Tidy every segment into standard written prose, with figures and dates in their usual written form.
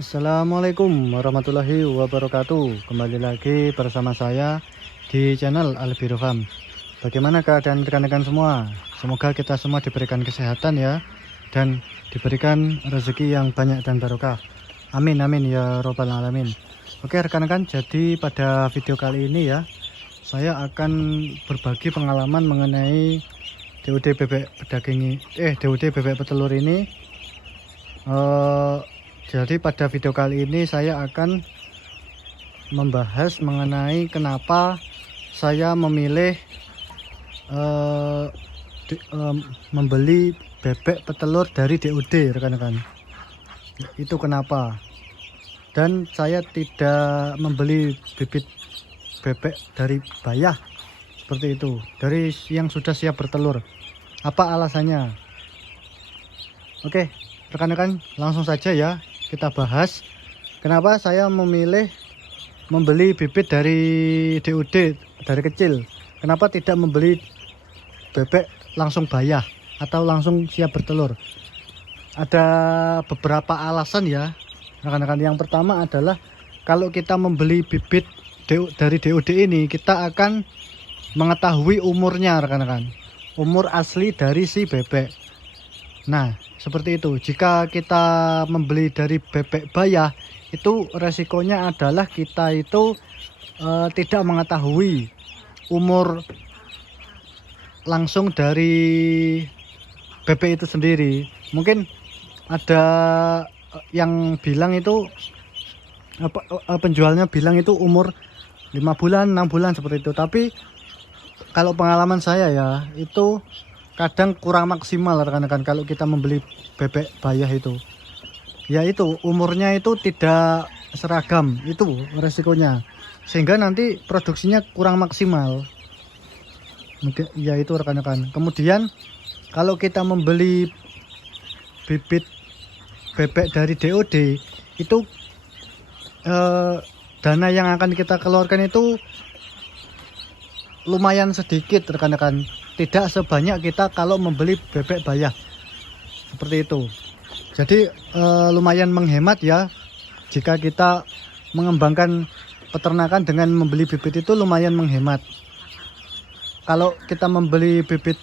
Assalamualaikum warahmatullahi wabarakatuh. Kembali lagi bersama saya di channel Albiru Farm. Bagaimana keadaan rekan-rekan semua? Semoga kita semua diberikan kesehatan ya, dan diberikan rezeki yang banyak dan barokah. Amin amin ya robbal alamin. Oke rekan-rekan, jadi pada video kali ini ya, saya akan berbagi pengalaman mengenai DOD bebek pedaging DOD bebek petelur ini. Jadi pada video kali ini saya akan membahas mengenai kenapa saya memilih membeli bebek petelur dari DOD rekan-rekan. Itu kenapa. Dan saya tidak membeli bibit bebek dari bayah seperti itu, dari yang sudah siap bertelur. Apa alasannya? Oke rekan-rekan, langsung saja ya kita bahas kenapa saya memilih membeli bibit dari DOD dari kecil. Kenapa tidak membeli bebek langsung bayah atau langsung siap bertelur? Ada beberapa alasan ya rekan-rekan. Yang pertama adalah kalau kita membeli bibit dari DOD ini, kita akan mengetahui umurnya rekan-rekan, umur asli dari si bebek. Nah seperti itu. Jika kita membeli dari bebek bayah, itu resikonya adalah kita itu tidak mengetahui umur langsung dari bebek itu sendiri. Mungkin ada yang bilang itu penjualnya bilang itu umur 5 bulan 6 bulan seperti itu. Tapi kalau pengalaman saya ya, itu kadang kurang maksimal rekan-rekan kalau kita membeli bebek bayah itu. Ya itu umurnya itu tidak seragam, itu resikonya. Sehingga nanti produksinya kurang maksimal. Mungkin ya itu rekan-rekan. Kemudian kalau kita membeli bibit bebek dari DOD itu dana yang akan kita keluarkan itu lumayan sedikit rekan-rekan. Tidak sebanyak kita kalau membeli bebek bayah seperti itu. Jadi lumayan menghemat ya. Jika kita mengembangkan peternakan dengan membeli bibit itu lumayan menghemat. Kalau kita membeli bibit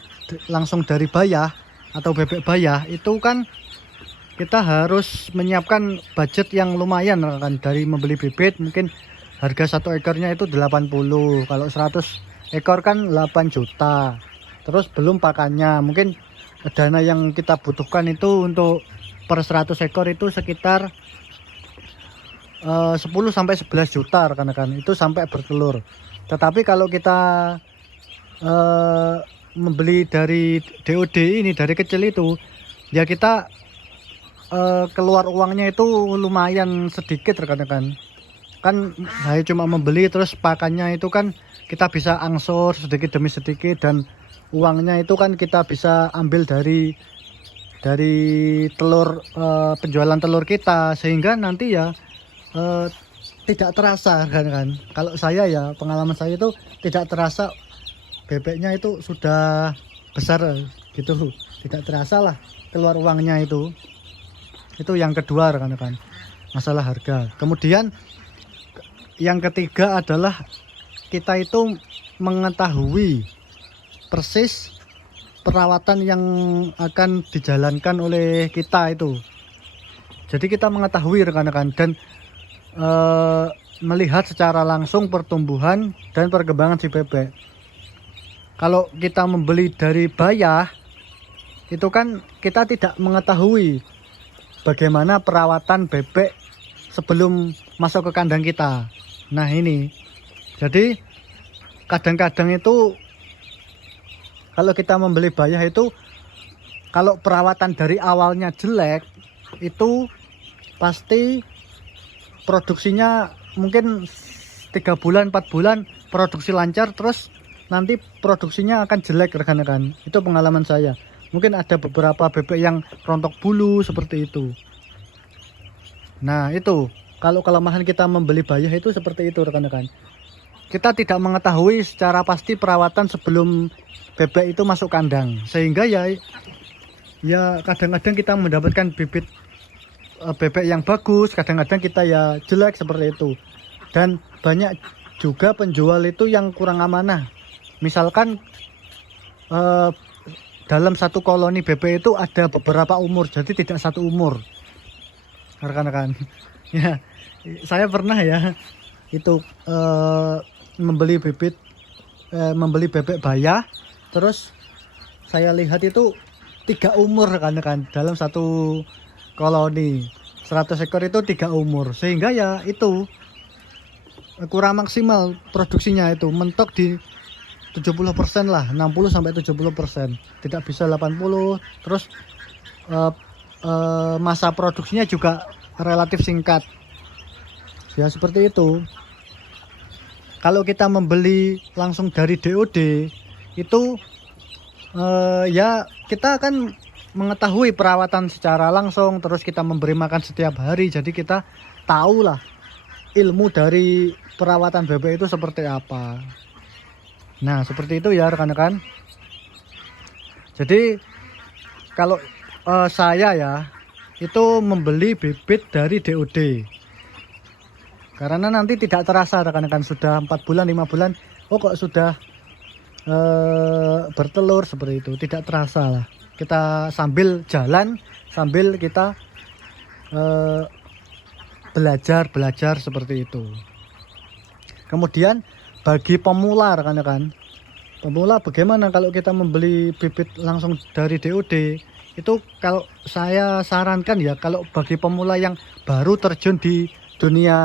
langsung dari bayah atau bebek bayah, itu kan kita harus menyiapkan budget yang lumayan kan. Dari membeli bibit mungkin harga satu ekornya itu 80. Kalau 100 ekor kan 8 juta. Terus belum pakannya, mungkin dana yang kita butuhkan itu untuk per 100 ekor itu sekitar 10 sampai 11 juta rekan-rekan, itu sampai bertelur. Tetapi kalau kita membeli dari DOD ini dari kecil itu, ya kita keluar uangnya itu lumayan sedikit rekan-rekan. Kan saya cuma membeli, terus pakannya itu kan kita bisa angsur sedikit demi sedikit, dan uangnya itu kan kita bisa ambil dari telur, penjualan telur kita, sehingga nanti ya tidak terasa kan. Kalau saya ya, pengalaman saya itu tidak terasa bebeknya itu sudah besar gitu, tidak terasa lah keluar uangnya itu. Itu yang kedua rekan-rekan, masalah harga. Kemudian yang ketiga adalah kita itu mengetahui persis perawatan yang akan dijalankan oleh kita itu. Jadi kita mengetahui rekan-rekan dan melihat secara langsung pertumbuhan dan perkembangan si bebek. Kalau kita membeli dari bayah, itu kan kita tidak mengetahui bagaimana perawatan bebek sebelum masuk ke kandang kita. Nah ini, jadi kadang-kadang itu kalau kita membeli bayah itu, kalau perawatan dari awalnya jelek, itu pasti produksinya mungkin 3 bulan 4 bulan produksi lancar, terus nanti produksinya akan jelek rekan-rekan. Itu pengalaman saya. Mungkin ada beberapa bebek yang rontok bulu seperti itu. Nah itu, kalau kelemahan kita membeli bayah itu seperti itu rekan-rekan. Kita tidak mengetahui secara pasti perawatan sebelum bebek itu masuk kandang, sehingga ya kadang-kadang kita mendapatkan bibit bebek yang bagus, kadang-kadang kita ya jelek seperti itu. Dan banyak juga penjual itu yang kurang amanah. Misalkan dalam satu koloni bebek itu ada beberapa umur, jadi tidak satu umur, rekan-rekan. Ya, saya pernah ya itu membeli bebek bayah, terus saya lihat itu 3 umur kan dalam satu koloni 100 ekor itu 3 umur, sehingga ya itu kurang maksimal produksinya, itu mentok di 70% lah, 60 sampai 70%, tidak bisa 80. Terus masa produksinya juga relatif singkat ya, seperti itu. Kalau kita membeli langsung dari DOD itu ya kita akan mengetahui perawatan secara langsung, terus kita memberi makan setiap hari, jadi kita tahu lah ilmu dari perawatan bebek itu seperti apa. Nah, seperti itu ya rekan-rekan. Jadi kalau saya ya itu membeli bibit dari DOD, karena nanti tidak terasa rekan-rekan, sudah 4 bulan 5 bulan kok sudah bertelur seperti itu, tidak terasa lah. Kita sambil jalan, sambil kita belajar seperti itu. Kemudian bagi pemula rekan-rekan, pemula bagaimana kalau kita membeli bibit langsung dari DOD? Itu kalau saya sarankan ya, kalau bagi pemula yang baru terjun di dunia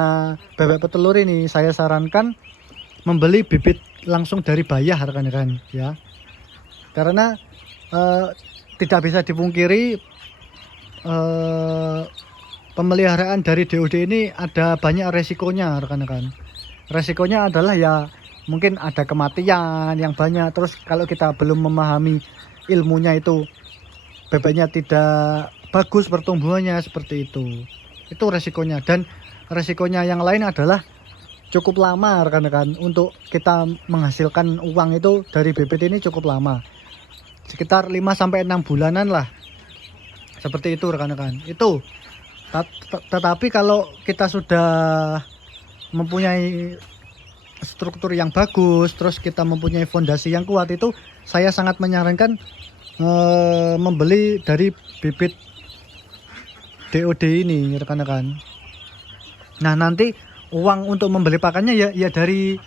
bebek petelur ini, saya sarankan membeli bibit langsung dari bayah rekan-rekan ya. Karena tidak bisa dipungkiri pemeliharaan dari DOD ini ada banyak resikonya rekan-rekan. Resikonya adalah ya mungkin ada kematian yang banyak. Terus kalau kita belum memahami ilmunya, itu bebeknya tidak bagus pertumbuhannya, seperti itu resikonya. Dan resikonya yang lain adalah cukup lama rekan-rekan, untuk kita menghasilkan uang itu dari bibit ini cukup lama, sekitar 5-6 bulanan lah, seperti itu rekan-rekan. Itu tetapi kalau kita sudah mempunyai struktur yang bagus, terus kita mempunyai fondasi yang kuat, itu saya sangat menyarankan membeli dari bibit DOD ini rekan-rekan. Nah, nanti uang untuk membeli pakannya ya dari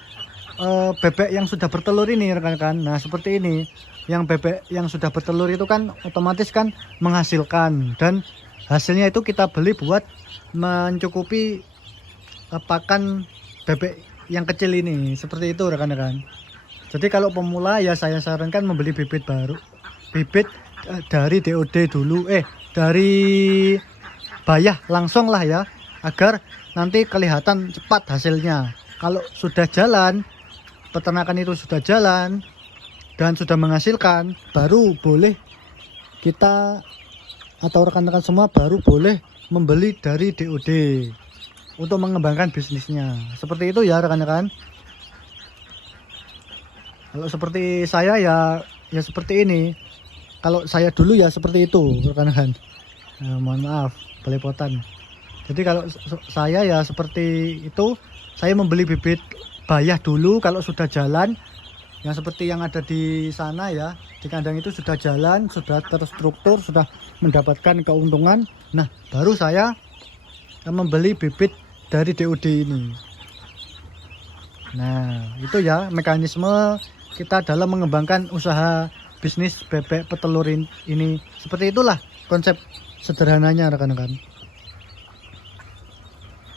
bebek yang sudah bertelur ini rekan-rekan. Nah, seperti ini, yang bebek yang sudah bertelur itu kan otomatis kan menghasilkan, dan hasilnya itu kita beli buat mencukupi pakan bebek yang kecil ini, seperti itu rekan-rekan. Jadi kalau pemula ya saya sarankan membeli bibit baru, bibit dari DOD dulu, dari bayah langsung lah ya, agar nanti kelihatan cepat hasilnya. Kalau sudah jalan, peternakan itu sudah jalan dan sudah menghasilkan, baru boleh kita atau rekan-rekan semua baru boleh membeli dari DOD untuk mengembangkan bisnisnya. Seperti itu ya rekan-rekan. Kalau seperti saya ya seperti ini. Kalau saya dulu ya seperti itu rekan-rekan. Mohon maaf belepotan. Jadi kalau saya ya seperti itu, saya membeli bibit bayah dulu. Kalau sudah jalan, yang seperti yang ada di sana ya, di kandang itu sudah jalan, sudah terstruktur, sudah mendapatkan keuntungan. Nah, baru saya membeli bibit dari DOD ini. Nah, itu ya mekanisme kita dalam mengembangkan usaha bisnis bebek petelur ini. Seperti itulah konsep sederhananya rekan-rekan.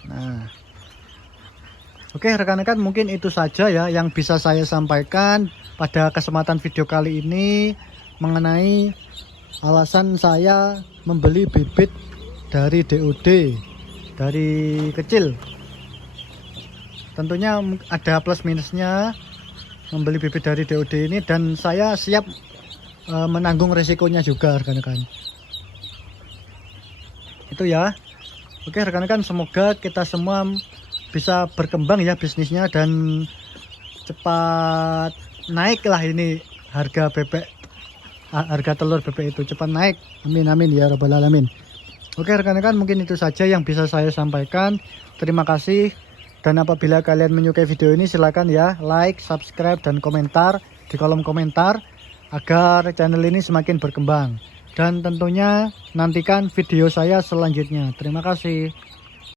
Nah, oke rekan-rekan, mungkin itu saja ya yang bisa saya sampaikan pada kesempatan video kali ini mengenai alasan saya membeli bibit dari DOD dari kecil. Tentunya ada plus minusnya membeli bibit dari DOD ini, dan saya siap menanggung resikonya juga rekan-rekan. Itu ya. Oke rekan-rekan, semoga kita semua bisa berkembang ya bisnisnya, dan cepat naik lah ini harga bebek, harga telur bebek itu cepat naik. Amin amin ya rabbal alamin. Oke rekan-rekan, mungkin itu saja yang bisa saya sampaikan. Terima kasih. Dan apabila kalian menyukai video ini, silakan ya like, subscribe, dan komentar di kolom komentar agar channel ini semakin berkembang. Dan tentunya nantikan video saya selanjutnya. Terima kasih.